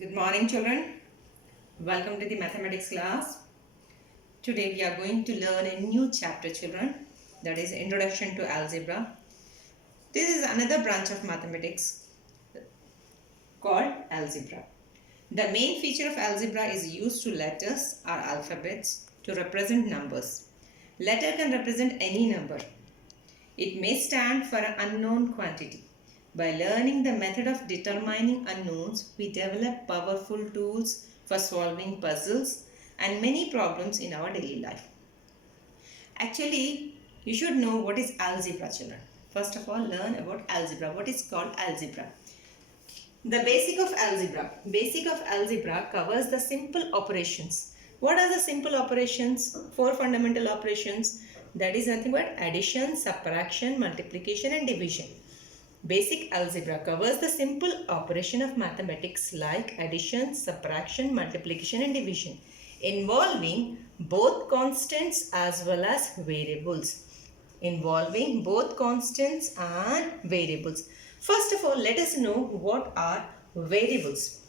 Good morning, children. Welcome to the mathematics class. Today we are going to learn a new chapter, children, that is Introduction to Algebra. This is another branch of mathematics called algebra. The main feature of algebra is used to letters or alphabets to represent numbers. Letter can represent any number. It may stand for an unknown quantity. By learning the method of determining unknowns, we develop powerful tools for solving puzzles and many problems in our daily life. Actually, you should know what is algebra, children. First of all, learn about algebra. What is called algebra? The basic of algebra covers the simple operations. What are the simple operations? Four fundamental operations. That is nothing but addition, subtraction, multiplication and division. Basic algebra covers the simple operation of mathematics like addition, subtraction, multiplication and division, involving both constants as well as variables. First of all, let us know what are variables,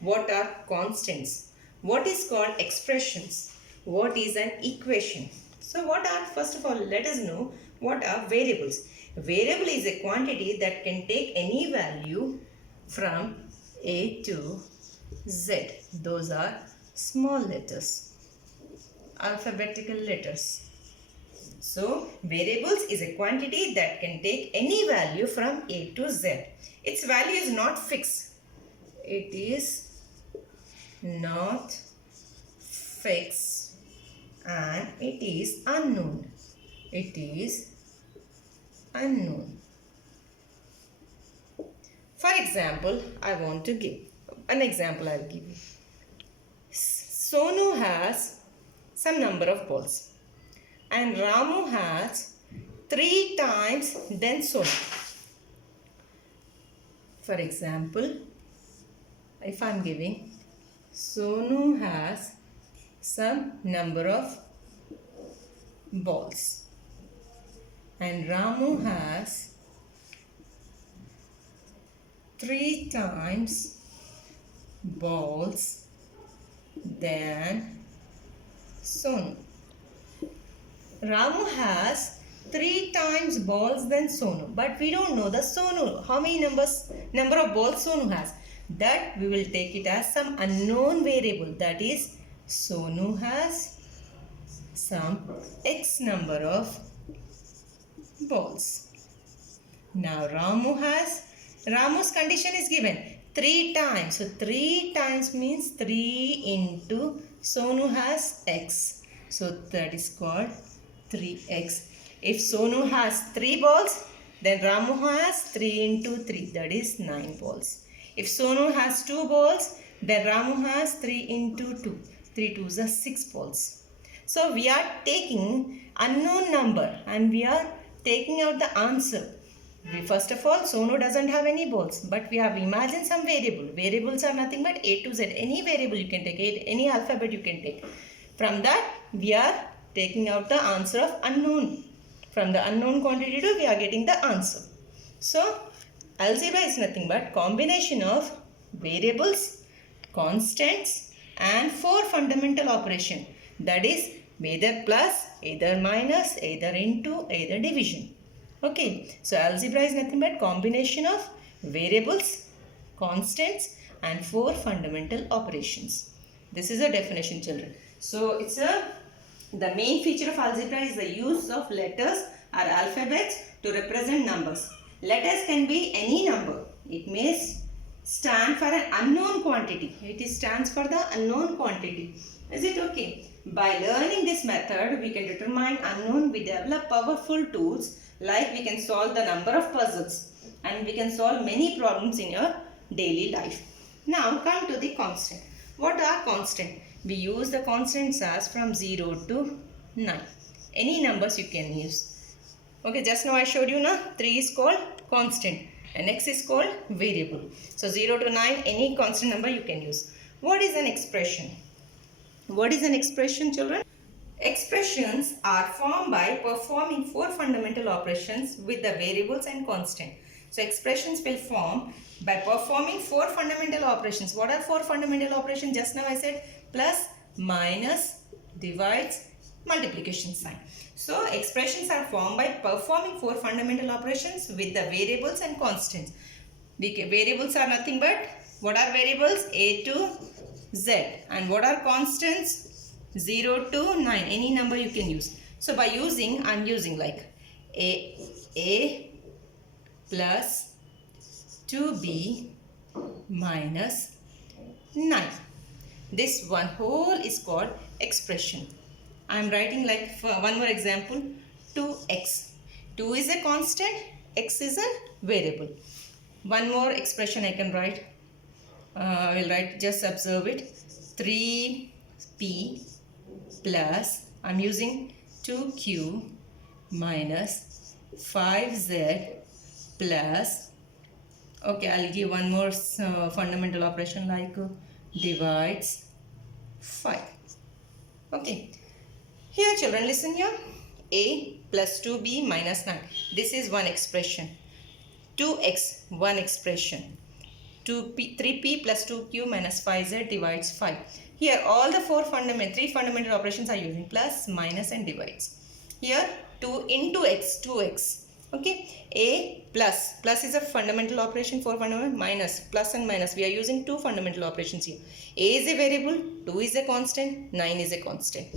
what are constants, what is called expressions, what is an equation. So first of all, let us know what are variables. Variable is a quantity that can take any value from A to Z. Those are small letters, alphabetical letters. So, variables is a quantity that can take any value from A to Z. Its value is not fixed. It is not fixed and it is unknown. It is unknown. For example, I want to give an example. I will give you. Sonu has some number of balls and Ramu has 3 times than Sonu. For example, if I am giving Sonu has some number of balls and Ramu has 3 times balls than Sonu. Ramu has 3 times balls than Sonu, but we don't know the Sonu, how many number of balls Sonu has. That we will take it as some unknown variable, that is Sonu has some X number of balls. Now Ramu's condition is given 3 times. So 3 times means 3 into Sonu has X. So that is called 3X. If Sonu has 3 balls, then Ramu has 3 into 3, that is 9 balls. If Sonu has 2 balls, then Ramu has 3 into 2. 3 2s are 6 balls. So we are taking unknown number and we are taking out the answer. First of all, Sonu doesn't have any balls, but we have imagined some variable. Variables are nothing but A to Z. Any variable you can take, any alphabet you can take. From that, we are taking out the answer of unknown. From the unknown quantity to we are getting the answer. So, algebra is nothing but combination of variables, constants and 4 fundamental operation. That is either plus, either minus, either into, either division. Okay, so algebra is nothing but combination of variables, constants and 4 fundamental operations. This is a definition, children. So the main feature of algebra is the use of letters or alphabets to represent numbers. Letters can be any number. It may stand for an unknown quantity. It stands for the unknown quantity. Is it okay? By learning this method, we can determine unknown. We develop powerful tools like we can solve the number of puzzles and we can solve many problems in your daily life. Now come to the constant. What are constant? We use the constants as from 0 to 9. Any numbers you can use. Okay, just now I showed you, 3 is called constant and X is called variable. So 0 to 9, any constant number you can use. What is an expression? What is an expression, children? Expressions are formed by performing 4 fundamental operations with the variables and constant. So expressions will form by performing 4 fundamental operations. What are 4 fundamental operations? Just now I said plus, minus, divides, multiplication sign. So expressions are formed by performing 4 fundamental operations with the variables and constants. Variables are nothing but, what are variables? A to Z. And what are constants? 0 to 9. Any number you can use. So by using, I am using like A plus 2B minus 9. This one whole is called expression. I am writing like for one more example, 2x. 2 is a constant, x is a variable. One more expression I can write. I will write, just observe it. 3p plus, I am using 2q minus 5z plus, okay, I will give one more fundamental operation like divides 5. Okay. Here children, listen here. A plus 2b minus 9. This is one expression. 2x, one expression. 3p plus 2q minus 5z divides 5. Here all the 3 fundamental operations are using plus, minus and divides. Here 2 into x, 2x. Okay, a plus is a fundamental operation, 4 fundamental, minus, plus and minus. We are using 2 fundamental operations here. A is a variable, 2 is a constant, 9 is a constant.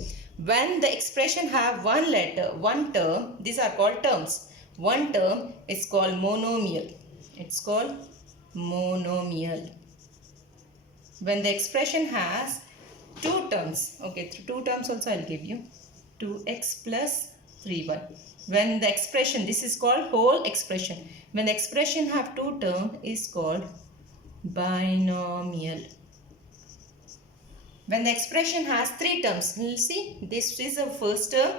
When the expression have one letter, one term, these are called terms. One term is called monomial. It's called monomial. When the expression has 2 terms, okay, 2 terms also I will give you, 2x plus 3y. When the expression, this is called whole expression. When the expression have 2 terms, is called binomial. When the expression has 3 terms, you will see this is the first term,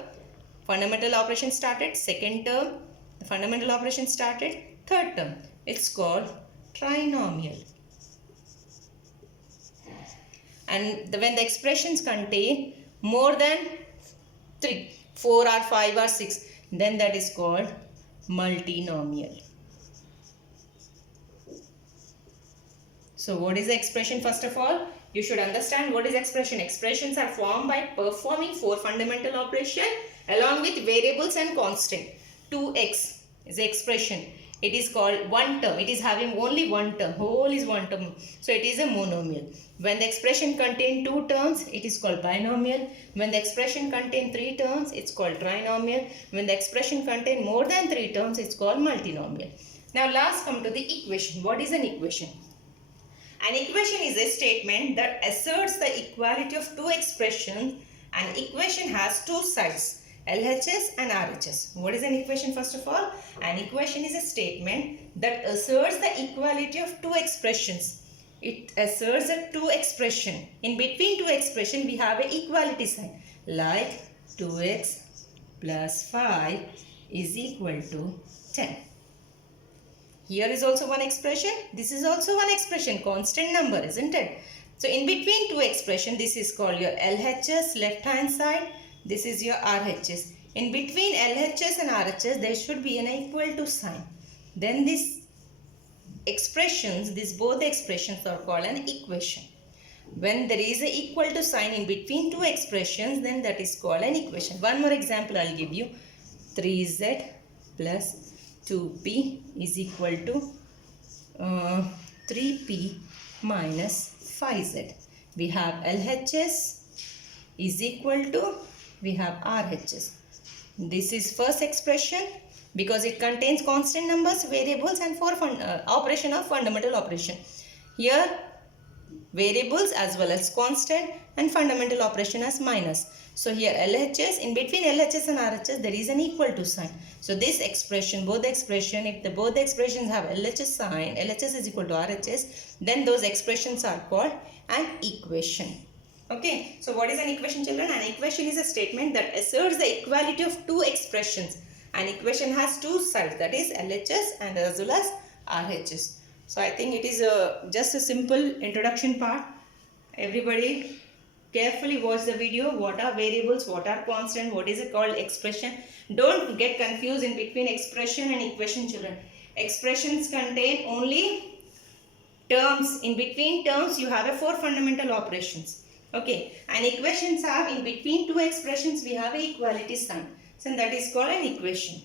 fundamental operation started, second term, the fundamental operation started, third term, it's called trinomial. And when the expressions contain more than 3, 4 or 5 or 6, then that is called multinomial. So what is the expression? First of all, you should understand what is expression. Expressions are formed by performing 4 fundamental operations along with variables and constant. 2x is the expression. It is called one term. It is having only one term. Whole is one term. So it is a monomial. When the expression contains 2 terms, it is called binomial. When the expression contains 3 terms, it's called trinomial. When the expression contains more than 3 terms, it's called multinomial. Now last come to the equation. What is an equation? An equation is a statement that asserts the equality of 2 expressions. An equation has 2 sides, LHS and RHS. What is an equation first of all? An equation is a statement that asserts the equality of 2 expressions. It asserts a 2 expression. In between 2 expressions, we have an equality sign like 2x plus 5 is equal to 10. Here is also one expression. This is also one expression, constant number, isn't it? So in between 2 expressions, this is called your LHS, left hand side. This is your RHS. In between LHS and RHS, there should be an equal to sign. Then these expressions, both expressions are called an equation. When there is an equal to sign in between 2 expressions, then that is called an equation. One more example I will give you. 3z plus 2p is equal to 3p minus 5z. We have LHS is equal to, we have RHS. This is first expression because it contains constant numbers, variables and 4 operation of fundamental operation. Here variables as well as constant and fundamental operation as minus. So here LHS, in between LHS and RHS there is an equal to sign. So this expression, both expression, if both the expressions have LHS sign, LHS is equal to RHS, then those expressions are called an equation. Okay, so what is an equation, children? An equation is a statement that asserts the equality of 2 expressions. An equation has 2 sides, that is LHS and as well as RHS. So I think it is just a simple introduction part. Everybody carefully watch the video. What are variables? What are constant? What is it called expression? Don't get confused in between expression and equation, children. Expressions contain only terms. In between terms, you have a 4 fundamental operations. Okay, and equations have in between two expressions we have a equality sign. So that is called an equation.